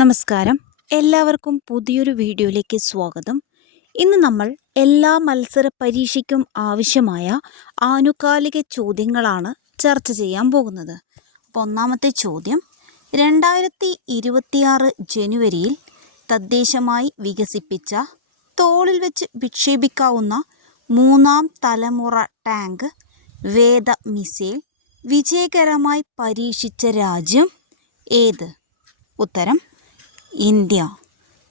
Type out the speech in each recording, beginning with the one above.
നമസ്കാരം. എല്ലാവർക്കും പുതിയൊരു വീഡിയോയിലേക്ക് സ്വാഗതം. ഇന്ന് നമ്മൾ എല്ലാ മത്സര പരീക്ഷയ്ക്കും ആവശ്യമായ ആനുകാലിക ചോദ്യങ്ങളാണ് ചർച്ച ചെയ്യാൻ പോകുന്നത്. അപ്പോൾ ഒന്നാമത്തെ ചോദ്യം രണ്ടായിരത്തി ഇരുപത്തിയാറ് ജനുവരിയിൽ തദ്ദേശമായി വികസിപ്പിച്ച തോളിൽ വെച്ച് വിക്ഷേപിക്കാവുന്ന മൂന്നാം തലമുറ ടാങ്ക് വേദ മിസൈൽ വിജയകരമായി പരീക്ഷിച്ച രാജ്യം ഏത്? ഉത്തരം ഇന്ത്യ.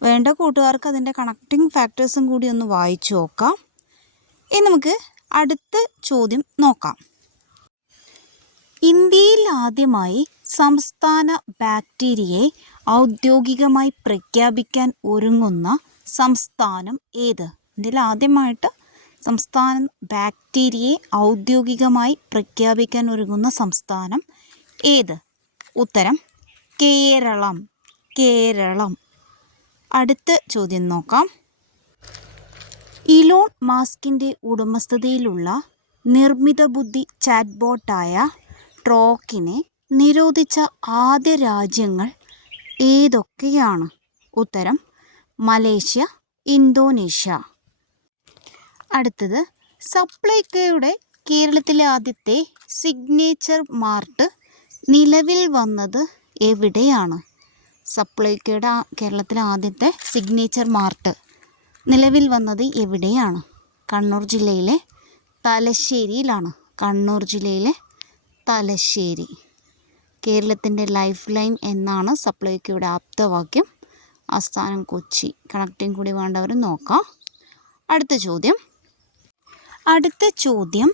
വേണ്ട കൂട്ടുകാർക്ക് അതിന്റെ കണക്റ്റിംഗ് ഫാക്ടേഴ്സും കൂടി ഒന്ന് വായിച്ചു നോക്കാം. ഇനി നമുക്ക് അടുത്ത ചോദ്യം നോക്കാം. ഇന്ത്യയിൽ ആദ്യമായി സംസ്ഥാന ബാക്ടീരിയയെ ഔദ്യോഗികമായി പ്രഖ്യാപിക്കാൻ ഒരുങ്ങുന്ന സംസ്ഥാനം ഏത്? ഇന്ത്യയിൽ ആദ്യമായിട്ട് സംസ്ഥാന ബാക്ടീരിയയെ ഔദ്യോഗികമായി പ്രഖ്യാപിക്കാൻ ഒരുങ്ങുന്ന സംസ്ഥാനം ഏത്? ഉത്തരം കേരളം. കേരളം. അടുത്ത ചോദ്യം നോക്കാം. ഇലോൺ മാസ്കിന്റെ ഉടമസ്ഥതയിലുള്ള നിർമ്മിത ബുദ്ധി ചാറ്റ് ബോട്ടായ ട്രോക്കിനെ നിരോധിച്ച ആദ്യ രാജ്യങ്ങൾ ഏതൊക്കെയാണ്? ഉത്തരം മലേഷ്യ ഇന്തോനേഷ്യ. അടുത്തത് സപ്ലൈകോയുടെ കേരളത്തിലെ ആദ്യത്തെ സിഗ്നേച്ചർ മാർട്ട് നിലവിൽ വന്നത് എവിടെയാണ്? സപ്ലൈകോയുടെ കേരളത്തിലെ ആദ്യത്തെ സിഗ്നേച്ചർ മാർട്ട് നിലവിൽ വന്നത് എവിടെയാണ്? കണ്ണൂർ ജില്ലയിലെ തലശ്ശേരിയിലാണ്. കണ്ണൂർ ജില്ലയിലെ തലശ്ശേരി. കേരളത്തിന്റെ ലൈഫ് ലൈൻ എന്നാണ് സപ്ലൈകോയുടെ ആപ്തവാക്യം. ആസ്ഥാനം കൊച്ചി. കണക്റ്റിംഗ് കൂടി വേണ്ടവർ നോക്കാം. അടുത്ത ചോദ്യം. അടുത്ത ചോദ്യം.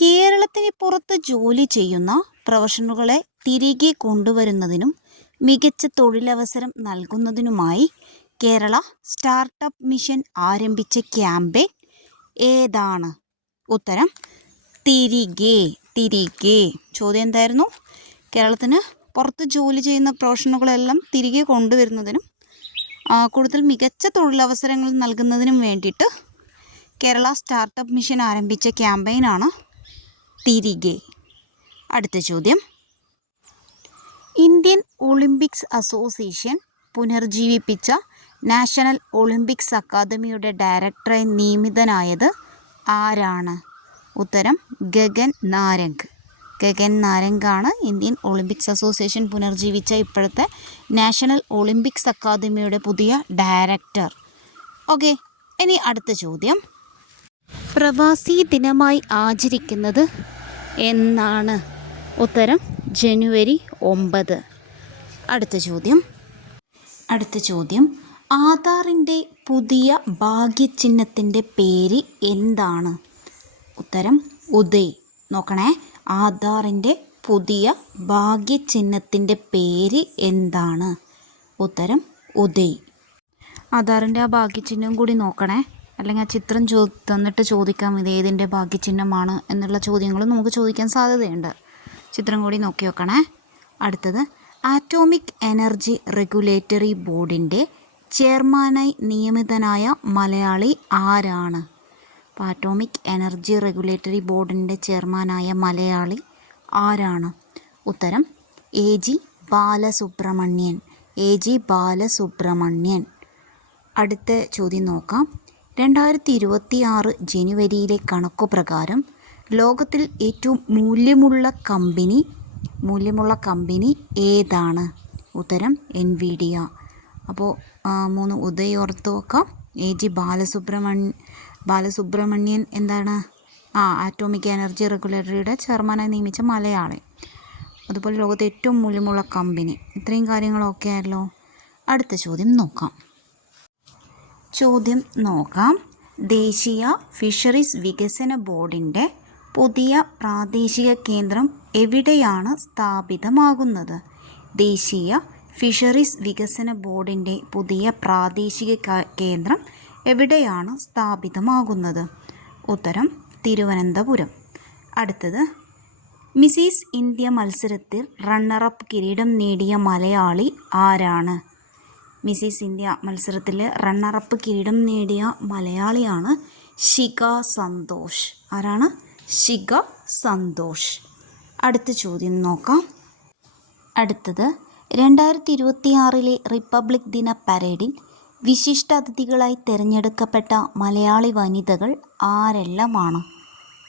കേരളത്തിന് പുറത്ത് ജോലി ചെയ്യുന്ന പ്രൊഫഷണലുകളെ തിരികെ കൊണ്ടുവരുന്നതിനും മികച്ച തൊഴിലവസരം നൽകുന്നതിനുമായി കേരള സ്റ്റാർട്ടപ്പ് മിഷൻ ആരംഭിച്ച ക്യാമ്പയിൻ ഏതാണ്? ഉത്തരം തിരികെ തിരികെ. ചോദ്യം എന്തായിരുന്നു? കേരളത്തിന് പുറത്ത് ജോലി ചെയ്യുന്ന പ്രൊഫഷണലുകളെല്ലാം തിരികെ കൊണ്ടുവരുന്നതിനും കൂടുതൽ മികച്ച തൊഴിലവസരങ്ങൾ നൽകുന്നതിനും വേണ്ടിയിട്ട് കേരള സ്റ്റാർട്ടപ്പ് മിഷൻ ആരംഭിച്ച ക്യാമ്പയിനാണ് തിരികെ. അടുത്ത ചോദ്യം ഇന്ത്യൻ ഒളിമ്പിക്സ് അസോസിയേഷൻ പുനർജീവിപ്പിച്ച നാഷണൽ ഒളിമ്പിക്സ് അക്കാദമിയുടെ ഡയറക്ടറെ നിയമിതനായത് ആരാണ്? ഉത്തരം ഗഗൻ നാരംഗ്. ഗഗൻ നാരംഗാണ് ഇന്ത്യൻ ഒളിമ്പിക്സ് അസോസിയേഷൻ പുനർജീവിച്ച ഇപ്പോഴത്തെ നാഷണൽ ഒളിമ്പിക്സ് അക്കാദമിയുടെ പുതിയ ഡയറക്ടർ. ഓക്കെ ഇനി അടുത്ത ചോദ്യം. പ്രവാസി ദിനമായി ആചരിക്കുന്നത് എന്നാണ്. ഉത്തരം ജനുവരി ഒമ്പത്. അടുത്ത ചോദ്യം. അടുത്ത ചോദ്യം. ആധാറിന്റെ പുതിയ ഭാഗ്യചിഹ്നത്തിന്റെ പേര് എന്താണ്? ഉത്തരം ഉദയ്. നോക്കണേ. ആധാറിന്റെ പുതിയ ഭാഗ്യചിഹ്നത്തിന്റെ പേര് എന്താണ്? ഉത്തരം ഉദയ്. ആധാറിന്റെ ആ ഭാഗ്യചിഹ്നം കൂടി നോക്കണേ. അല്ലെങ്കിൽ ആ ചിത്രം ചോ തന്നിട്ട് ചോദിക്കാം ഇത് ഏതിന്റെ ഭാഗ്യചിഹ്നമാണ് എന്നുള്ള ചോദ്യങ്ങളും നമുക്ക് ചോദിക്കാൻ സാധ്യതയുണ്ട്. ചിത്രം കൂടി നോക്കി നോക്കണേ അടുത്തത് ആറ്റോമിക് എനർജി റെഗുലേറ്ററി ബോർഡിന്റെ ചെയർമാനായി നിയമിതനായ മലയാളി ആരാണ്? അപ്പോൾ ആറ്റോമിക് എനർജി റെഗുലേറ്ററി ബോർഡിന്റെ ചെയർമാനായ മലയാളി ആരാണ്? ഉത്തരം A G Balasubramanian. A G Balasubramanian. അടുത്ത ചോദ്യം നോക്കാം. രണ്ടായിരത്തി ഇരുപത്തി ആറ് ജനുവരിയിലെ കണക്കു പ്രകാരം ലോകത്തിൽ ഏറ്റവും മൂല്യമുള്ള കമ്പനി മൂല്യമുള്ള കമ്പനി ഏതാണ്? ഉത്തരം എൻ വി ഡി ആ അപ്പോൾ മൂന്ന് ഉദയോർത്ത് നോക്കാം. എ ജി ബാലസുബ്രഹ്മണ്യൻ ബാലസുബ്രഹ്മണ്യൻ എന്താണ്? ആ ആറ്റോമിക് എനർജി റെഗുലേറ്ററിയുടെ ചെയർമാനായി നിയമിച്ച മലയാളി. അതുപോലെ ലോകത്തെ ഏറ്റവും മൂല്യമുള്ള കമ്പനി. ഇത്രയും കാര്യങ്ങളൊക്കെ ആയല്ലോ? അടുത്ത ചോദ്യം നോക്കാം. ചോദ്യം നോക്കാം. ദേശീയ ഫിഷറീസ് വികസന ബോർഡിന്റെ പുതിയ പ്രാദേശിക കേന്ദ്രം എവിടെയാണ് സ്ഥാപിതമാകുന്നത്? ദേശീയ ഫിഷറീസ് വികസന ബോർഡിന്റെ പുതിയ പ്രാദേശിക കേന്ദ്രം എവിടെയാണ് സ്ഥാപിതമാകുന്നത്? ഉത്തരം തിരുവനന്തപുരം. അടുത്തത് മിസീസ് ഇന്ത്യ മത്സരത്തിൽ റണ്ണറപ്പ് കിരീടം നേടിയ മലയാളി ആരാണ്? മിസീസ് ഇന്ത്യ മത്സരത്തിൽ റണ്ണറപ്പ് കിരീടം നേടിയ മലയാളിയാണ് ശിഖ സന്തോഷ്. ആരാണ്? ശിഖ സന്തോഷ്. അടുത്ത ചോദ്യം നോക്കാം. അടുത്തത് രണ്ടായിരത്തി ഇരുപത്തിയാറിലെ റിപ്പബ്ലിക് ദിന പരേഡിൽ വിശിഷ്ട അതിഥികളായി തിരഞ്ഞെടുക്കപ്പെട്ട മലയാളി വനിതകൾ ആരെല്ലാമാണ്?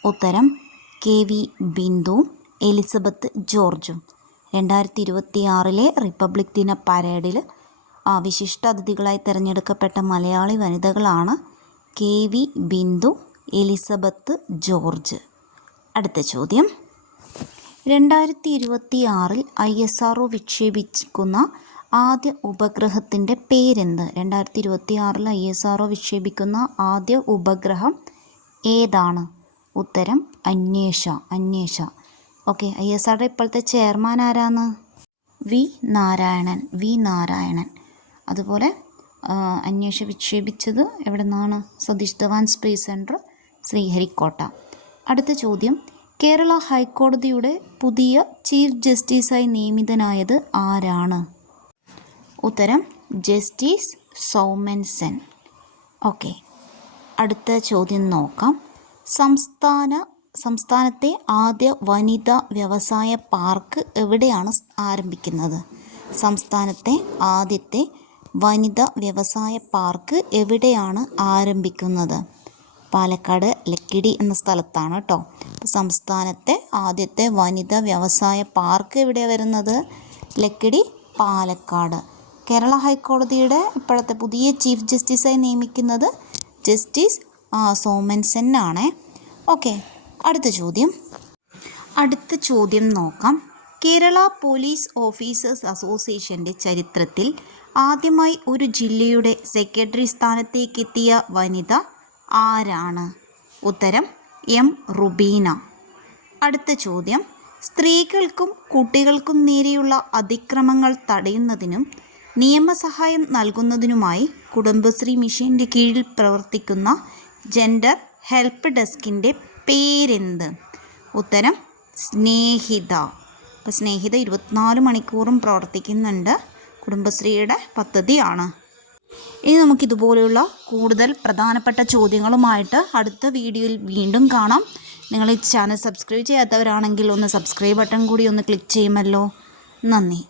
ഉത്തരം കെ വി ബിന്ദുവും എലിസബത്ത് ജോർജും. രണ്ടായിരത്തി ഇരുപത്തിയാറിലെ റിപ്പബ്ലിക് ദിന പരേഡിൽ ആ വിശിഷ്ടാതിഥികളായി തിരഞ്ഞെടുക്കപ്പെട്ട Malayali വനിതകളാണ് K V Bindu Elizabeth George. അടുത്ത ചോദ്യം. രണ്ടായിരത്തി ഇരുപത്തി ആറിൽ ഐ എസ് ആർ ഒ വിക്ഷേപിക്കുന്ന ആദ്യ ഉപഗ്രഹത്തിന്റെ പേരെന്ത്? രണ്ടായിരത്തി ഇരുപത്തി ആറിൽ ഐ എസ് ആർ ഒ വിക്ഷേപിക്കുന്ന ആദ്യ ഉപഗ്രഹം ഏതാണ്? ഉത്തരം Anvesha Anvesha. Okay I S ആറുടെ ഇപ്പോഴത്തെ ചെയർമാൻ ആരാണ്? V Narayanan V Narayanan. അതുപോലെ അന്വേഷ വിക്ഷേപിച്ചത് എവിടെ നിന്നാണ് സതീഷ് ധവാൻ സ്പേസ് സെന്റർ ശ്രീഹരിക്കോട്ട. അടുത്ത ചോദ്യം. കേരള ഹൈക്കോടതിയുടെ പുതിയ ചീഫ് ജസ്റ്റിസായി നിയമിതനായത് ആരാണ്? ഉത്തരം ജസ്റ്റിസ് സൗമൻ സെൻ. ഓക്കെ. അടുത്ത ചോദ്യം നോക്കാം. സംസ്ഥാന സംസ്ഥാനത്തെ ആദ്യ വനിതാ വ്യവസായ പാർക്ക് എവിടെയാണ് ആരംഭിക്കുന്നത്? സംസ്ഥാനത്തെ ആദ്യത്തെ വനിതാ വ്യവസായ പാർക്ക് എവിടെയാണ് ആരംഭിക്കുന്നത്? പാലക്കാട് ലക്കിടി എന്ന സ്ഥലത്താണ് കേട്ടോ സംസ്ഥാനത്തെ ആദ്യത്തെ വനിതാ വ്യവസായ പാർക്ക് ഇവിടെ വരുന്നത്? ലക്കിടി പാലക്കാട്. കേരള ഹൈക്കോടതിയുടെ ഇപ്പോഴത്തെ പുതിയ ചീഫ് ജസ്റ്റിസായി നിയമിക്കുന്നത് ജസ്റ്റിസ് ആ, സോമൻ സെൻ ആണേ. ഓക്കെ അടുത്ത ചോദ്യം. അടുത്ത ചോദ്യം നോക്കാം. കേരള പോലീസ് ഓഫീസേഴ്സ് അസോസിയേഷന്റെ ചരിത്രത്തിൽ ആദ്യമായി ഒരു ജില്ലയുടെ സെക്രട്ടറി സ്ഥാനത്തേക്കെത്തിയ വനിത ആരാണ്? ഉത്തരം എം. റുബീന. അടുത്ത ചോദ്യം. സ്ത്രീകൾക്കും കുട്ടികൾക്കും നേരെയുള്ള അതിക്രമങ്ങൾ തടയുന്നതിനും നിയമസഹായം നൽകുന്നതിനുമായി കുടുംബശ്രീ മിഷന്റെ കീഴിൽ പ്രവർത്തിക്കുന്ന ജെൻഡർ ഹെൽപ്പ് ഡെസ്കിന്റെ പേരെന്ത്? ഉത്തരം സ്നേഹിത. അപ്പോൾ സ്നേഹിത ഇരുപത്തിനാല് മണിക്കൂറും പ്രവർത്തിക്കുന്നുണ്ട്. കുടുംബശ്രീയുടെ പദ്ധതിയാണ്. ഇനി നമുക്കിതുപോലെയുള്ള കൂടുതൽ പ്രധാനപ്പെട്ട ചോദ്യങ്ങളുമായിട്ട് അടുത്ത വീഡിയോയിൽ വീണ്ടും കാണാം. നിങ്ങൾ ഈ ചാനൽ സബ്സ്ക്രൈബ് ചെയ്യാത്തവരാണെങ്കിൽ ഒന്ന് സബ്സ്ക്രൈബ് ബട്ടൺ കൂടി ഒന്ന് ക്ലിക്ക് ചെയ്യുമല്ലോ. നന്ദി.